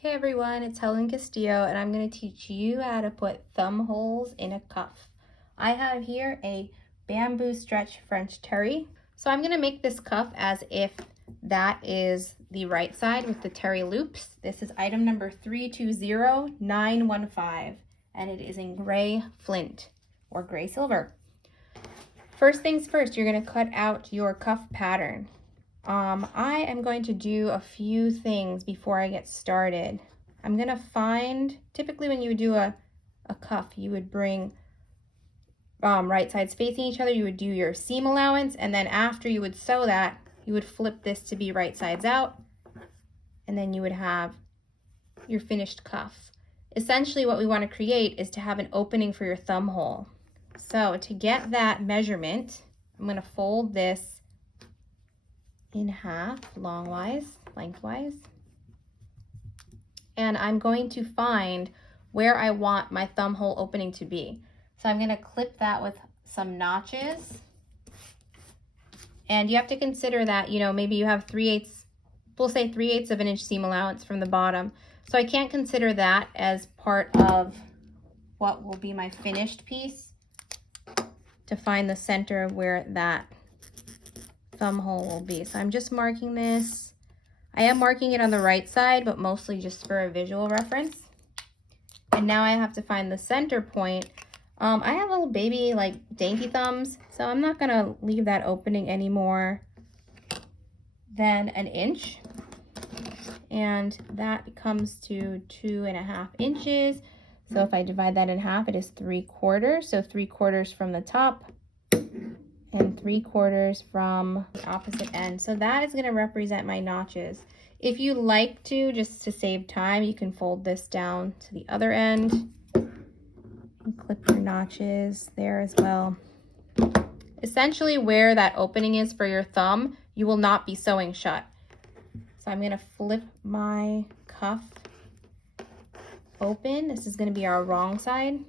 Hey everyone, it's Helen Castillo and I'm going to teach you how to put thumb holes in a cuff. I have here a bamboo stretch French terry. So I'm going to make this cuff as if that is the right side with the terry loops. This is item number 320915 and it is in gray flint or gray silver. First things first, you're going to cut out your cuff pattern. I am going to do a few things before I get started. I'm going to find, typically when you do a cuff, you would bring right sides facing each other. You would do your seam allowance, and then after you would sew that, you would flip this to be right sides out, and then you would have your finished cuff. Essentially what we want to create is to have an opening for your thumb hole. So to get that measurement, I'm going to fold this in half, lengthwise, and I'm going to find where I want my thumb hole opening to be. So I'm going to clip that with some notches, and you have to consider that, maybe you have 3/8, we'll say 3/8 of an inch seam allowance from the bottom, so I can't consider that as part of what will be my finished piece to find the center of where that thumb hole will be. So I'm just marking this. I am marking it on the right side, but mostly just for a visual reference. And now I have to find the center point. I have little baby dainty thumbs, so I'm not gonna leave that opening any more than an inch. And that comes to 2.5 inches. So if I divide that in half, it is 3/4. So 3/4 from the top and 3/4 from the opposite end. So that is going to represent my notches. If you like to, just to save time, you can fold this down to the other end and clip your notches there as well. Essentially where that opening is for your thumb, you will not be sewing shut. So I'm going to flip my cuff open. This is going to be our wrong side.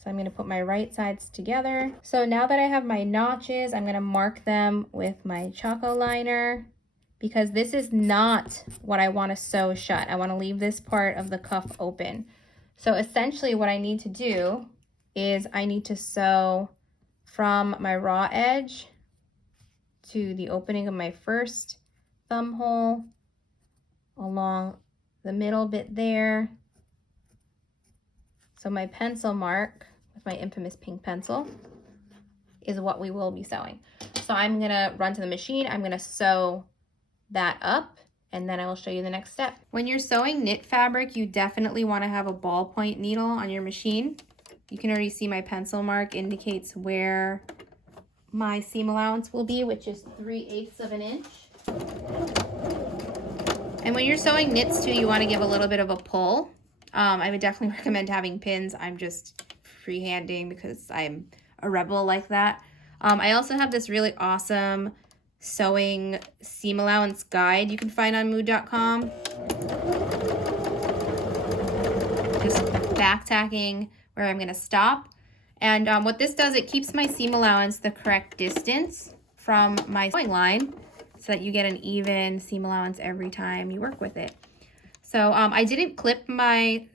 So I'm going to put my right sides together. So now that I have my notches, I'm going to mark them with my Choco liner because this is not what I want to sew shut. I want to leave this part of the cuff open. So essentially what I need to do is I need to sew from my raw edge to the opening of my first thumb hole along the middle bit there. So my pencil mark with my infamous pink pencil is what we will be sewing. So I'm gonna run to the machine, I'm gonna sew that up, and then I will show you the next step. When you're sewing knit fabric, you definitely wanna have a ballpoint needle on your machine. You can already see my pencil mark indicates where my seam allowance will be, which is 3/8 of an inch. And when you're sewing knits too, you wanna give a little bit of a pull. I would definitely recommend having pins. I'm just freehanding because I'm a rebel like that. I also have this really awesome sewing seam allowance guide you can find on mood.com. Just back tacking where I'm going to stop. And what this does, it keeps my seam allowance the correct distance from my sewing line so that you get an even seam allowance every time you work with it. So I didn't clip my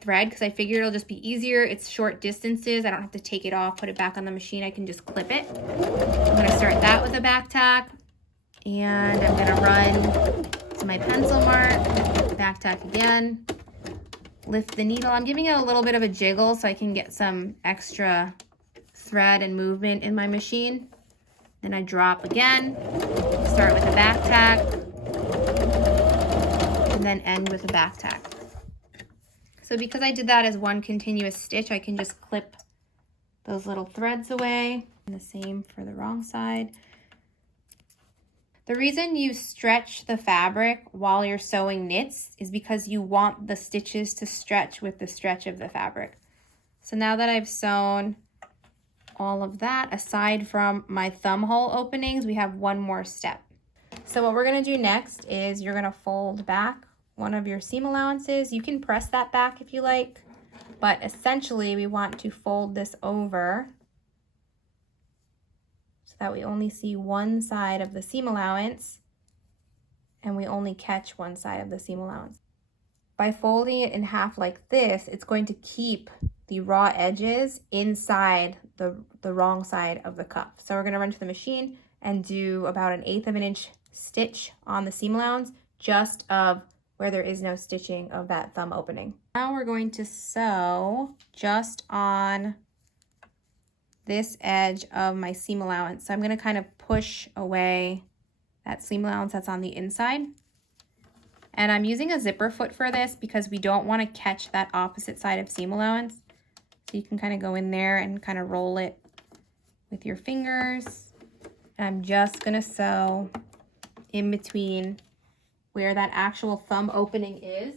thread because I figured it'll just be easier. It's short distances. I don't have to take it off, put it back on the machine. I can just clip it. I'm going to start that with a back tack. And I'm going to run to my pencil mark, back tack again, lift the needle. I'm giving it a little bit of a jiggle so I can get some extra thread and movement in my machine. Then I drop again, start with a back tack, and then end with a back tack. So because I did that as one continuous stitch, I can just clip those little threads away. And the same for the wrong side. The reason you stretch the fabric while you're sewing knits is because you want the stitches to stretch with the stretch of the fabric. So now that I've sewn all of that, aside from my thumb hole openings, we have one more step. So what we're going to do next is you're going to fold back one of your seam allowances. You can press that back if you like, but essentially we want to fold this over so that we only see one side of the seam allowance and we only catch one side of the seam allowance. by folding it in half like this, it's going to keep the raw edges inside the wrong side of the cuff. So we're gonna run to the machine and do about 1/8 of an inch stitch on the seam allowance, just of where there is no stitching of that thumb opening. Now we're going to sew just on this edge of my seam allowance. So I'm gonna kind of push away that seam allowance that's on the inside. And I'm using a zipper foot for this because we don't want to catch that opposite side of seam allowance. So you can kind of go in there and kind of roll it with your fingers. And I'm just gonna sew in between where that actual thumb opening is.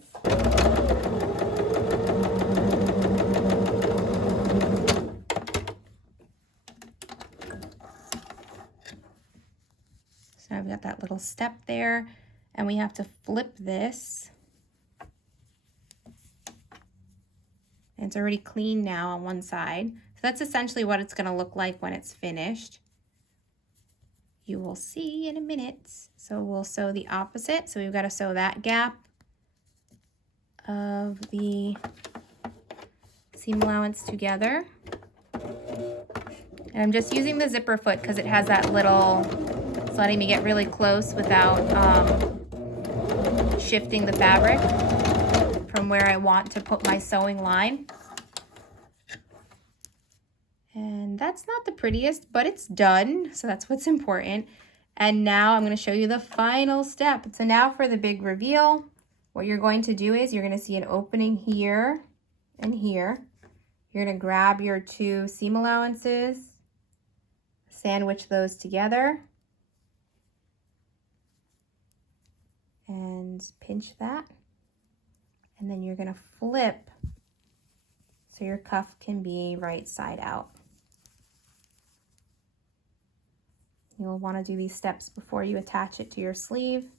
So I've got that little step there, and we have to flip this. And it's already clean now on one side. So that's essentially what it's gonna look like when it's finished. You will see in a minute. So we'll sew the opposite. So we've got to sew that gap of the seam allowance together. And I'm just using the zipper foot because it has that little, it's letting me get really close without shifting the fabric from where I want to put my sewing line. And that's not the prettiest, but it's done, so that's what's important. And now I'm going to show you the final step. So now for the big reveal, what you're going to do is you're going to see an opening here and here. You're going to grab your 2 seam allowances, sandwich those together, and pinch that. And then you're going to flip so your cuff can be right side out. You'll want to do these steps before you attach it to your sleeve.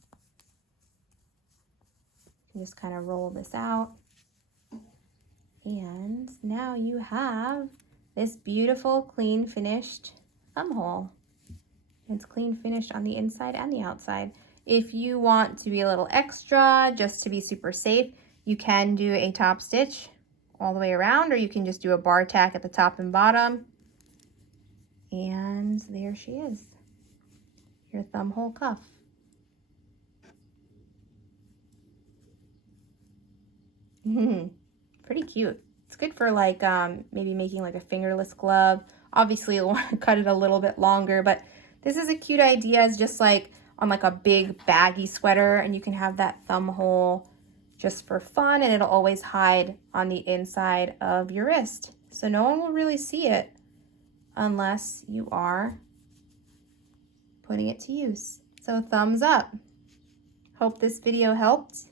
You just kind of roll this out. And now you have this beautiful, clean, finished thumb hole. It's clean finished on the inside and the outside. If you want to be a little extra, just to be super safe, you can do a top stitch all the way around, or you can just do a bar tack at the top and bottom. And there she is, your thumb hole cuff. Pretty cute. It's good for like maybe making like a fingerless glove. Obviously you'll want to cut it a little bit longer, but this is a cute idea. It's just like on like a big baggy sweater, and you can have that thumb hole just for fun, and it'll always hide on the inside of your wrist. So no one will really see it unless you are putting it to use. So thumbs up. Hope this video helped.